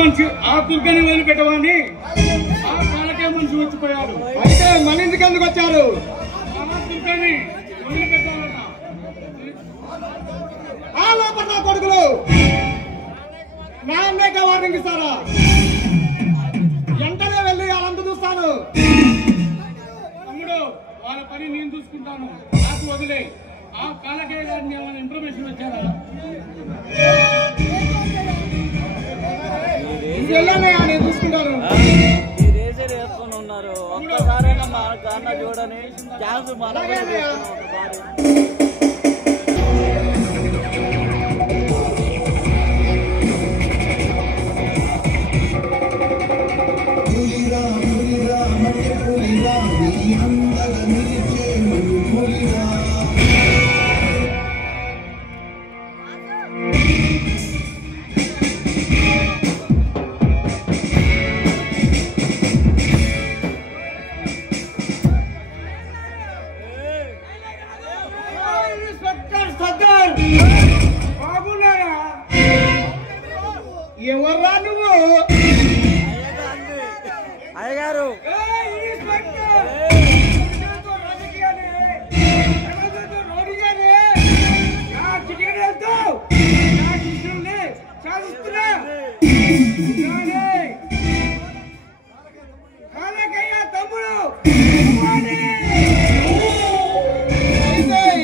మనిషి ఆ దుర్గని వదిలిపెట్టవని ఆ కాలకే మనిషి వచ్చిపోయాడు. అయితే మన ఇంటికి ఎందుకు వచ్చారు? ఆ దుర్గని వదిలిపెట్టాలన్న ఆ లోపల నా కొడుకులు నా అన్నయ్య వార్నింగ్ ఇస్తారా? వెంటనే వెళ్ళి వాళ్ళంతా చూస్తాను. తమ్ముడు వాళ్ళ పని నేను చూసుకుంటాను, నాకు వదిలే. ఆ కాలకే గారిని ఏమైనా ఇన్ఫర్మేషన్ వచ్చారా? వెళ్ళానయ్యా, నేను చూసుకుంటాను. వేసుకొని ఉన్నారు. ఒక్కసారైనా మా అన్న చూడని ఛాన్స్ మనకి ఎవర్రా నువ్వు? అయ్యగారు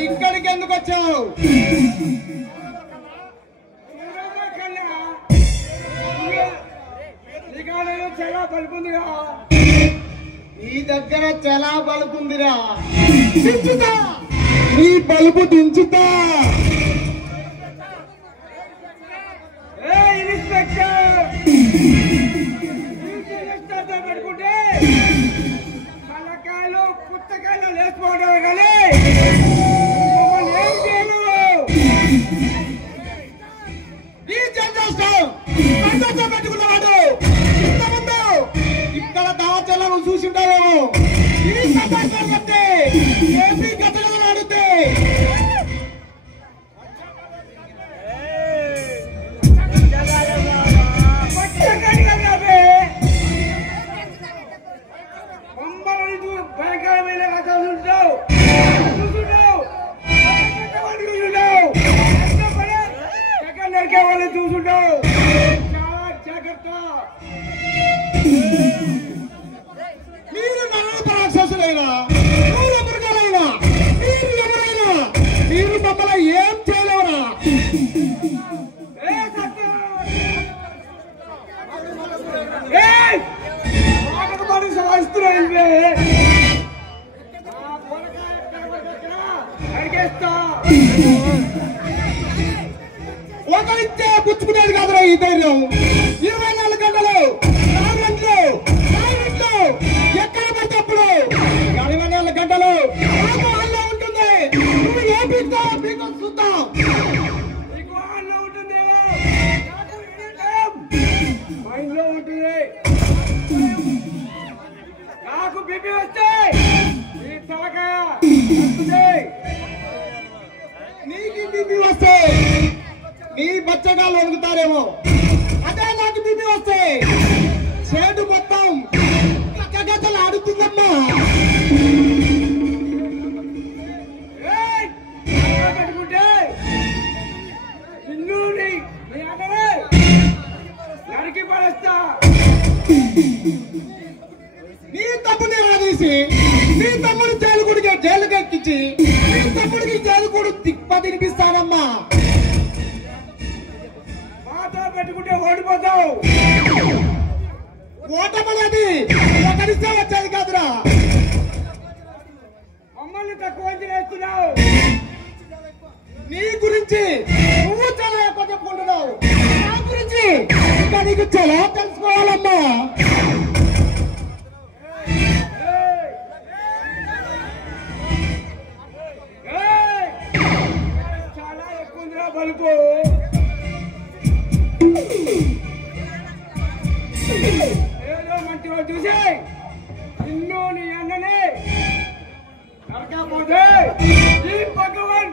ఇక్కడికి ఎందుకు వచ్చావు? చాలా పలుకుందిగా, నీ దగ్గర చాలా బలుపుందిరా. దించుతా, నీ బలుపు దించుతా. పెట్టుకుంటే తలకాయలు పుట్టకాయలు లేచిపోవడం కానీ ఏం చేయలేవు. ఈ జనరేషన్ పెట్టుకున్నవాడు ఇంతకుముందు ఇక్కడ దావచెల్లను చూసింటావేమో. ఈ సందర్భం చెప్తే ఏపీ గతలు ఆడితే భయంకరమైన చూసుంటావు నరికే వాళ్ళని చూసుంటావు. చాలా జాగ్రత్త. మీరు నన్ను రాక్షసులైనా మీరు మృగాలైనా మీరు ఎవరైనా మీరు మమ్మల్ని ఏం చేయలేవరా? ఒకరిచ్చే పుచ్చుకునేది కాదురా ఈ ధైర్యం. 24 గంటలు 4 గంటలు ఎక్కడ పడితే అప్పుడు 24 గంటలు వాళ్ళలో ఉంటుంది. నువ్వు ఏ పీకుతావు పీకో చూద్దాం. మైండ్లో ఉంటుంది. నాకు బీపీ వస్తే ఈ తలకాయ నీకు బీపీ వస్తే నీ బచ్చగాళ్ళు వణుకుతారేమో. అదే నాకు బీపీ వస్తే చేడు మొత్తం గజలు ఆడుతుందమ్మా. పెట్టుకుంటే నిన్ను నీ అన్ననే నరికి పడేస్తా. నీ తమ్ముడిని రాదీసి నీ తమ్ముడు జైలుకి ఎక్కించి నీ తమ్ముడికి జైలుకూడు తిప్ప తినిపిస్తానమ్మా. మాతో పెట్టుకుంటే ఓడిపోతావు. ఓటమనేది ఒకరిస్తే వచ్చేది కాదురా. మమ్మల్ని తక్కువ చేస్తున్నావు. నీ గురించి నువ్వు చాలా ఎక్కువ చెప్పుకుంటున్నావు. నా గురించి ఇంకా నీకు చాలా తెలుసుకోవాలమ్మా. చాలా ఎక్కువ బలుపు. ఏదో మంచిగా చూసి నిన్ను నీ అన్నని నరకపోతే ఈ భగవాన్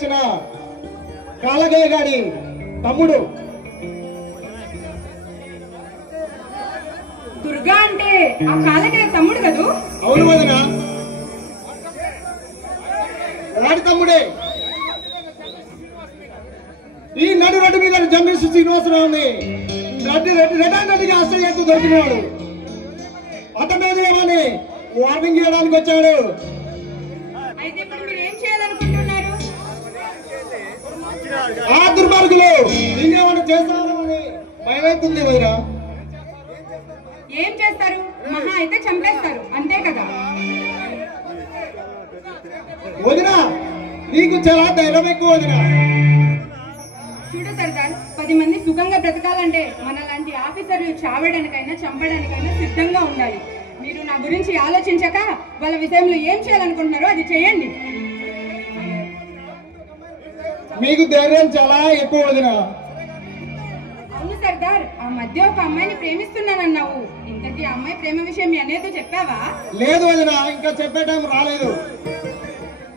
వచ్చిన కాలగయ్య గారి తమ్ముడు. దుర్గా అంటే ఆ కాలగయ్య తమ్ముడు కదూ? అవును వదిన, వాడి తమ్ముడే. ఈ నడు మీద జంబేశ్వర శ్రీనివాసరావుని రెడ్డిగా అరెస్ట్ చేస్తూ దొరికినాడు. అతని మీద ఏమని వార్నింగ్ చేయడానికి వచ్చాడు. అయితే ఇప్పుడు మీరు ఏం చేయాలనుకుంటున్నారు? ఆ దుర్మార్గులు ఇంకేమైనా చేస్తారని భయమవుతుంది వదిన. ఏం చేస్తారు? మహా అయితే చంపేస్తారు, అంతే కదా? వదిన, నీకు చాలా ధైర్యం ఎక్కువ వదిన. చూడు సర్దార్, 10 మంది సుఖంగా బ్రతకాలంటే మనలాంటి ఆఫీసర్లు చావడానికైనా చంపడానికైనా సిద్ధంగా ఉండాలి. మీరు నా గురించి ఆలోచించక వాళ్ళ విషయంలో ఏం చేయాలనుకుంటున్నారో అది చేయండి. మీకు ధైర్యం చాలా ఎక్కువ వదిన. అవును సర్దార్, ఆ మధ్య ఒక అమ్మాయిని ప్రేమిస్తున్నానన్నావు. ఇంతకీ ఆ అమ్మాయి ప్రేమ విషయం మీ అనేదో చెప్పావా? లేదు వదిన, ఇంకా చెప్పే టైం రాలేదు.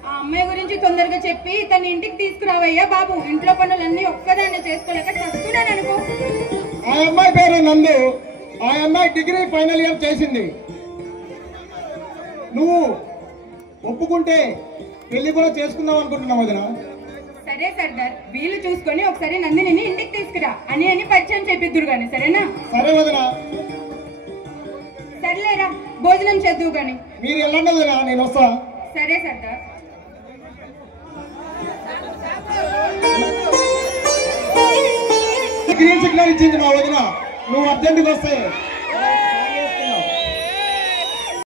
ఆ అమ్మాయి గురించి తొందరగా చెప్పి తన ఇంటికి తీసుకురావయ్యా బాబు. ఇంట్లో పనులన్నీ ఒక్కదాన్ని చేసుకోలేక చస్తున్నాను అనుకో. ఆ అమ్మాయి పేరు నందు. ఆ అమ్మాయి డిగ్రీ ఫైనల్ ఇయర్ చేసింది. నువ్వు ఒప్పుకుంటే పెళ్లి కూడా చేసుకుందాం అనుకుంటున్నావు వదిన. సరే సర్దార్, వీలు చూసుకొని ఒకసారి నందిని ఇంటికి తీసుకురా అని పరిచయం చెప్పిద్దురు గాని, సరేనా? సరే వదిన. సర్లేరా, భోజనం చేద్దువు గాని. మీరు వెళ్ళండి వదిన, నేను వస్తా. సరే సర్దార్. గ్రీన్ సిగ్నల్ ఇచ్చింది మా వదిన. నువ్వు అర్జెంట్గా వస్తే